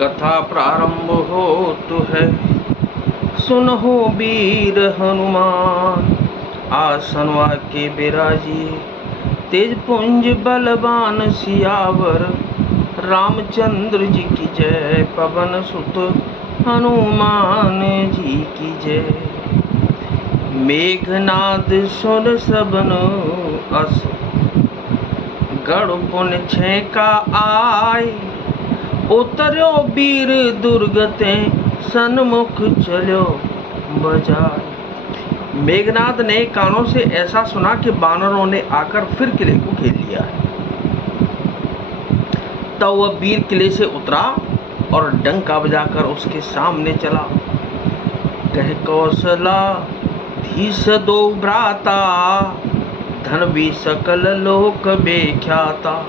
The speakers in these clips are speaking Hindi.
कथा प्रारंभ होत है। सुनहो वीर हनुमान, आसनवा के बिराजी। तेज पुंज बलवान सियावर, रामचंद्र जी की जय। पवन सुत हनुमान जी की जय। मेघनाद सुर सबन अस, गढ़ पुन छेका आय। उतर्यो वीर दुर्गते, सन्मुख चलो बजाय। मेघनाद ने कानों से ऐसा सुना कि बानरों ने आकर फिर किले को घेर लिया है। तब वह वीर किले से उतरा और डंका बजाकर उसके सामने चला। कह कौशला धीस दो भ्राता, धन भी सकल लोक बेख्याता।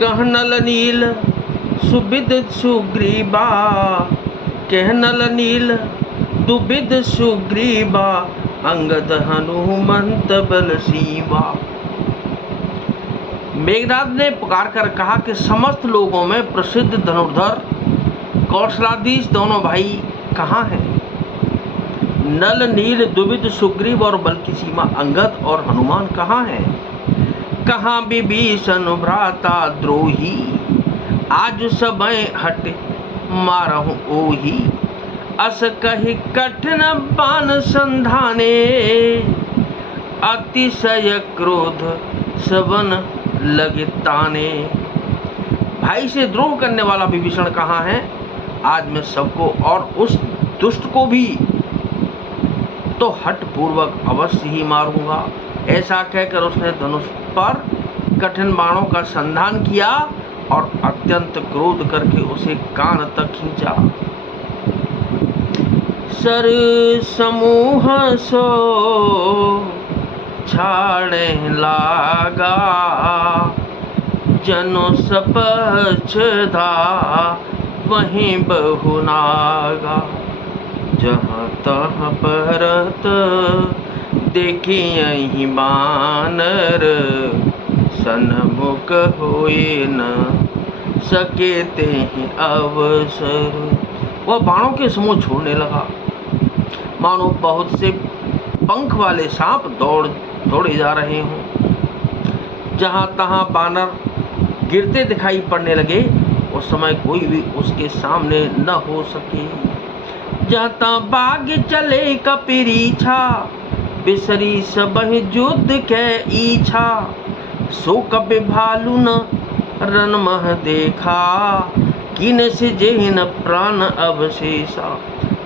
कह नल नील सुबिद सुग्रीवा, कह नल नील दुबिद सुग्रीवा। अंगद हनुमंत बल सीवा। मेघनाद ने पुकार कर कहा कि समस्त लोगों में प्रसिद्ध धनुर्धर कौशलाधीश दोनों भाई कहाँ हैं? नल नील दुबिद सुग्रीव और बल की सीमा अंगद और हनुमान कहाँ हैं? कहाँ विभीषण भ्राता द्रोही, आज समय हट मारहु ओही। अस कहि कठिन बान संधाने, अतिशय क्रोध सबन लगे ताने। भाई से द्रोह करने वाला विभीषण कहाँ है? आज मैं सबको और उस दुष्ट को भी तो हट पूर्वक अवश्य ही मारूंगा। ऐसा कहकर उसने धनुष पर कठिन बाणों का संधान किया और अत्यंत क्रोध करके उसे कान तक खींचा। सर समूह सो छाड़े लागा, जनो सपछ धा वहीं बहु नागा। जहाँ तहाँ परत देखी यही बानर, सन्मुख होए न सके तेहि अवसर। वह बाणों के समूह छोड़ने लगा, मानो बहुत से पंख वाले सांप दौड़े जा रहे हों। जहाँ तहाँ बानर गिरते दिखाई पड़ने लगे, उस समय कोई भी उसके सामने न हो सके। जहाँ तहाँ बाग चले कपीरीछा, बिसरी सबहि युद्ध के इच्छा। सो कपि भालू न रन मह देखा, कीन से जेहिन प्राण अवशेषा।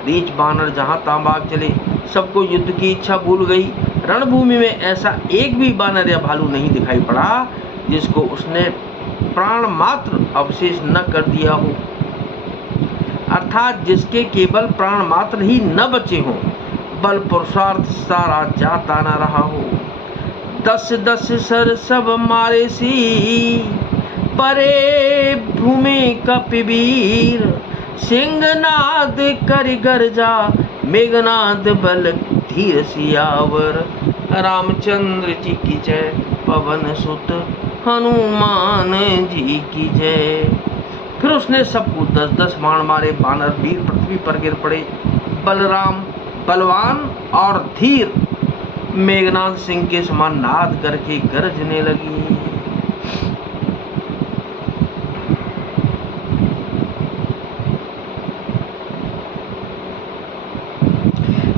रीछ बानर जहाँ तहाँ भाग चले, सबको युद्ध की इच्छा भूल गई। रणभूमि में ऐसा एक भी बानर या भालू नहीं दिखाई पड़ा जिसको उसने प्राण मात्र अवशेष न कर दिया हो, अर्थात जिसके केवल प्राण मात्र ही न बचे हों, बल पुरुषार्थ सारा जाता न रहा हो। 10-10 सर सब मारे सी, परे भूमि कपिवीर। सिंहनाद करि गर्जा, मेघनाद बल धीर सियावर। रामचंद्र जी की जय, पवन सुत हनुमान जी की जय। फिर उसने सबको 10-10 बाण मारे। बानर वीर पृथ्वी पर गिर पड़े। बलराम बलवान और धीर मेघनाद सिंह के समान नाद करके गरजने लगी।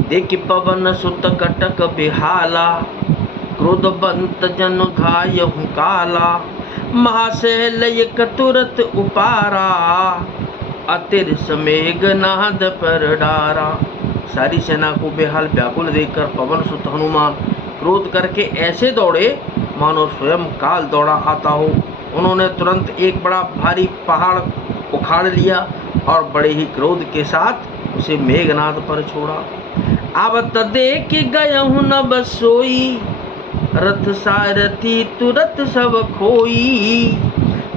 देखि पवन सुत कटक बिहाला, क्रोधवंत जन घायहु काला। महाशैल एक तुरत उपारा, अतिरिस मेघनाद पर डारा। सारी सेना को बेहाल व्याकुल देखकर पवन सुत हनुमान क्रोध करके ऐसे दौड़े मानो स्वयं काल दौड़ा आता हो। उन्होंने तुरंत एक बड़ा भारी पहाड़ उखाड़ लिया और बड़े ही क्रोध के साथ उसे मेघनाद पर छोड़ा। आवत देख गयहु न बसोई, रथ सारथी तुरत सब खोई।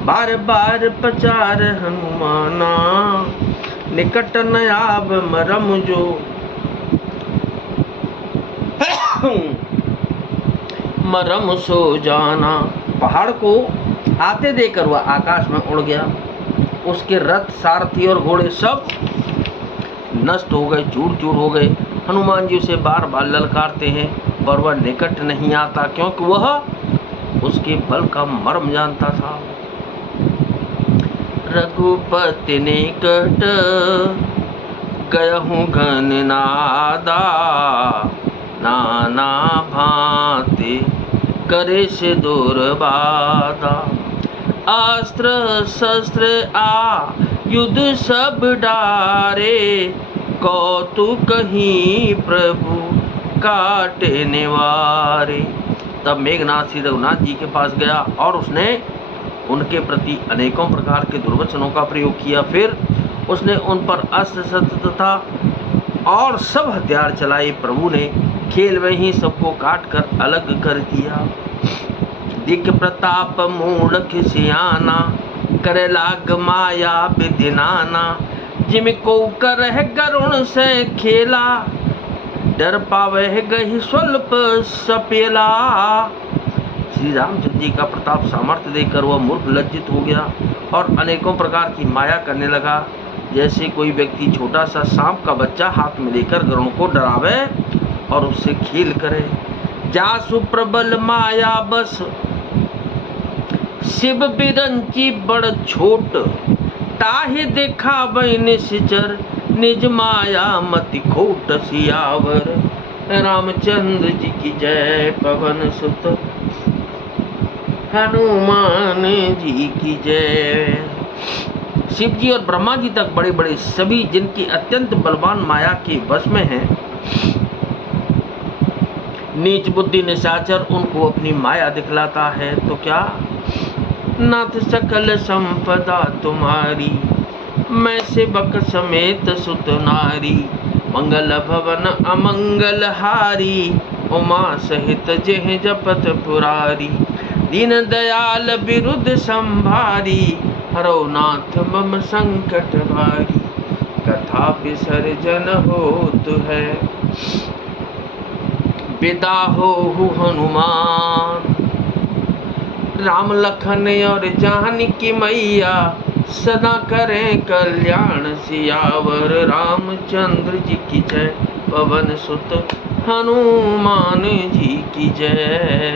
बार बार पचार हनुमाना, निकट न आव मरम जो। मरम सो जाना। पहाड़ को आते देकर वह आकाश में उड़ गया। उसके रथ, सारथी और घोड़े सब नष्ट हो गए, चूर चूर हो गए। हनुमान जी उसे बार बार ललकारते हैं पर वह निकट नहीं आता, क्योंकि वह उसके बल का मर्म जानता था। रघुपति निकट गयहूँ घन नादा, नाना भांति करे से दुर्बाधा। अस्त्र शस्त्र युद्ध सब डारे, कौतुक ही प्रभु काटे निवारे। तब मेघनाथ श्री रघुनाथ जी के पास गया और उसने उनके प्रति अनेकों प्रकार के दुर्वचनों का प्रयोग किया। फिर उसने उन पर अस्त्र शस्त्र तथा और सब हथियार चलाए। प्रभु ने खेल में ही सबको काट कर अलग कर दिया। दिख प्रताप मूढ़ सियाना, करे लाग माया विधि नाना। जिनको करह गरुण से खेला, डर पावे गही स्वल्प सपेला। श्री रामचंद्र जी का प्रताप सामर्थ्य देखकर वह मूर्ख लज्जित हो गया और अनेकों प्रकार की माया करने लगा, जैसे कोई व्यक्ति छोटा सा सांप का बच्चा हाथ में लेकर गरुड़ को डरावे और उससे खेल करे। जासु प्रबल माया बस, शिव बिरंची बड़ छोट। ताहि देखा बन सिचर, निज माया मति खोट। सियावर रामचंद्र जी की जय, पवन सुत हनुमान जी की जय। शिव जी और ब्रह्मा जी तक बड़े बड़े सभी जिनकी अत्यंत बलवान माया के वश में हैं, नीच बुद्धि निशाचर उनको अपनी माया दिखलाता है। तो क्या नाथ सकल संपदा तुम्हारी, मैं सेवक समेत सुत नारी। मंगल भवन अमंगल हारी, उमा सहित जेह जपत पुरारी। दीन दयाल विरुद्ध संभारी, हरो नाथ मम संकट भारी। कथा विसर्जन होत है, विदा हो हनुमान। राम लखन और जानकी मैया, सदा करें कल्याण। सियावर रामचंद्र जी की जय, पवन सुत हनुमान जी की जय।